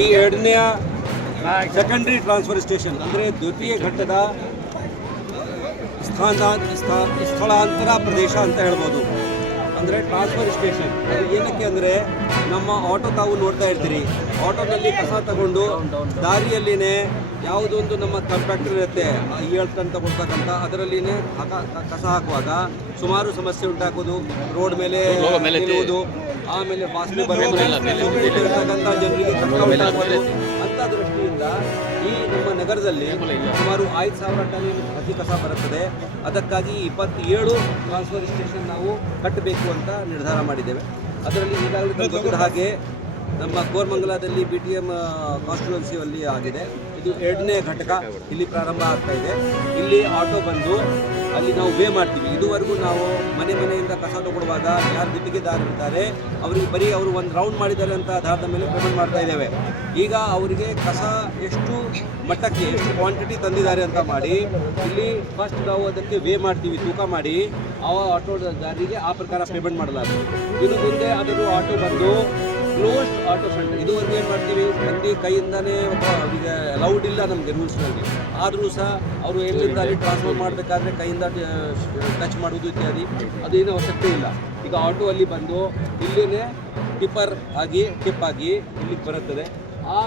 ಈ ಎರಡನೆಯ secondary transfer station ಅಂದರೆ ದ್ವಿತೀಯ ಘಟ್ಟದ ಸ್ಥಳಾಂತರ ಪ್ರದೇಶ ಅಂತ ಹೇಳ್ಬೋದು. ಅಂದರೆ ಟ್ರಾನ್ಸ್ಫರ್ ಸ್ಟೇಷನ್ ಅದು ಏನಕ್ಕೆ ಅಂದರೆ ನಮ್ಮ ಆಟೋ ತಾವು ನೋಡ್ತಾ ಇರ್ತೀರಿ, ಆಟೋದಲ್ಲಿ ಕಸ ತಗೊಂಡು ದಾರಿಯಲ್ಲಿನೇ ಯಾವುದೊಂದು ನಮ್ಮ ಕಾಂಟ್ರಾಕ್ಟರ್ ಇರುತ್ತೆ ಹೇಳ್ತಂತ ಕೊಡ್ತಕ್ಕಂಥ ಅದರಲ್ಲಿನೇ ಕಸ ಹಾಕುವಾಗ ಸುಮಾರು ಸಮಸ್ಯೆ ಉಂಟಾಕೋದು, ರೋಡ್ ಮೇಲೆ ನಿಲ್ಲುವುದು, ಆಮೇಲೆ ವಾಸನೆ ಬರೋದಿರ್ತಕ್ಕಂಥ ಜನರಿಗೆ ಕಷ್ಟ ಉಂಟಾಗೋದು ಅಂತ ದೃಷ್ಟಿಯಿಂದ ಈ ನಮ್ಮ ನಗರದಲ್ಲಿ ಸುಮಾರು 5,000 ಟನ್ ಪ್ರತಿ ಕಸ ಬರುತ್ತದೆ. ಅದಕ್ಕಾಗಿ 27 ಟ್ರಾನ್ಸ್ಫರ್ ಸ್ಟೇಷನ್ ನಾವು ಕಟ್ಟಬೇಕು ಅಂತ ನಿರ್ಧಾರ ಮಾಡಿದ್ದೇವೆ. ಅದರಲ್ಲಿ ಈಗಾಗಲೇ ಗೊತ್ತಿದ್ದ ಹಾಗೆ ನಮ್ಮ ಕೋರಮಂಗಲದಲ್ಲಿ BTM ಕಾನ್ಸ್ಟಿಟ್ಯೂನ್ಸಿಯಲ್ಲಿ ಆಗಿದೆ. ಇದು 2ನೇ ಘಟಕ ಇಲ್ಲಿ ಪ್ರಾರಂಭ ಆಗ್ತಾ ಇದೆ. ಇಲ್ಲಿ ಆಟೋ ಬಂದು ಅಲ್ಲಿ ನಾವು ವೇ ಮಾಡ್ತೀವಿ. ಇದುವರೆಗೂ ನಾವು ಮನೆಯಿಂದ ಕಸ ತಗೊಳ್ಳುವಾಗ ಯಾರು ಗುತ್ತಿಗೆದಾರರಿದ್ದಾರೆ ಅವರಿಗೆ ಬರೀ ಅವರು ಒಂದು ರೌಂಡ್ ಮಾಡಿದ್ದಾರೆ ಅಂತ ಆಧಾರದ ಮೇಲೆ ಪೇಮೆಂಟ್ ಮಾಡ್ತಾ ಇದ್ದೇವೆ. ಈಗ ಅವರಿಗೆ ಕಸ ಎಷ್ಟು ಮಟ್ಟಕ್ಕೆ ಎಷ್ಟು ಕ್ವಾಂಟಿಟಿ ತಂದಿದ್ದಾರೆ ಅಂತ ಮಾಡಿ ಇಲ್ಲಿ ಫಸ್ಟ್ ನಾವು ಅದಕ್ಕೆ ವೇ ಮಾಡ್ತೀವಿ, ತೂಕ ಮಾಡಿ ಆ ಆಟೋದಾರರಿಗೆ ಆ ಪ್ರಕಾರ ಪೇಮೆಂಟ್ ಮಾಡಲಾಗ್ತದೆ. ಇನ್ನು ಮುಂದೆ ಅದರ ಆಟೋ ಬಂದು ಕ್ಲೋಸ್ಡ್ ಆಟೋ ಸೆಂಟರ್. ಇದುವರೆಗೂ ಏನು ಮಾಡ್ತೀವಿ, ಪ್ರತಿ ಕೈಯಿಂದನೇ ಈಗ ಅಲೌಡ್ ಇಲ್ಲ ನಮಗೆ ರೂಲ್ಸ್ನಲ್ಲಿ. ಆದರೂ ಸಹ ಅವರು ಎಲ್ಲಿಂದ ಅಲ್ಲಿ ಟ್ರಾನ್ಸ್ಫರ್ ಮಾಡಬೇಕಾದ್ರೆ ಕೈಯಿಂದ ಟಚ್ ಮಾಡೋದು ಇತ್ಯಾದಿ ಅದು ಏನೂ ಅವಶ್ಯಕತೆ ಇಲ್ಲ. ಈಗ ಆಟೋ ಅಲ್ಲಿ ಬಂದು ಇಲ್ಲಿನೇ ಟಿಪ್ಪರ್ ಆಗಿ ಟಿಪ್ ಆಗಿ ಇಲ್ಲಿಗೆ ಬರುತ್ತದೆ. ಆ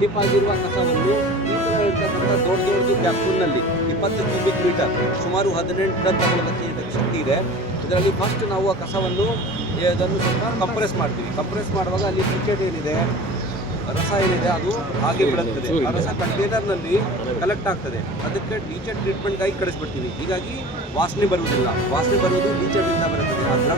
ಟಿಪ್ ಆಗಿರುವ ಕಸವನ್ನು ಈ ಥರ ಇರ್ತಕ್ಕಂಥ ದೊಡ್ಡದು ಕ್ಯಾಪ್ಸೂಲ್ನಲ್ಲಿ 20 ಕ್ಯೂಬಿಕ್ ಮೀಟರ್ ಸುಮಾರು 18 ಟನ್ ತಗೊಳ್ಳೋದಕ್ಕೆ ಇದಕ್ಕೆ ಶಕ್ತಿ ಇದೆ. ಇದರಲ್ಲಿ ಫಸ್ಟ್ ನಾವು ಆ ಕಸವನ್ನು ಅದನ್ನು ಸ್ವಲ್ಪ ಕಂಪ್ರೆಸ್ ಮಾಡ್ತೀವಿ. ಕಂಪ್ರೆಸ್ ಮಾಡುವಾಗ ಅಲ್ಲಿ ಕ್ರಿಕೆಟ್ ಏನಿದೆ, ರಸ ಏನಿದೆ ಅದು ಹಾಗೆ ಬಿಡುತ್ತದೆ. ಆ ರಸ ಕಂಟೈನರ್ನಲ್ಲಿ ಕಲೆಕ್ಟ್ ಆಗ್ತದೆ. ಅದಕ್ಕೆ ಡೀಚೆಡ್ ಟ್ರೀಟ್ಮೆಂಟ್ಗಾಗಿ ಕಳಿಸ್ಬಿಡ್ತೀವಿ. ಹೀಗಾಗಿ ವಾಸನೆ ಬರುವುದಿಲ್ಲ. ವಾಸನೆ ಬರುವುದು ಡೀಚೆಡ್ನಿಂದ ಬರುತ್ತದೆ. ಆ ದ್ರವ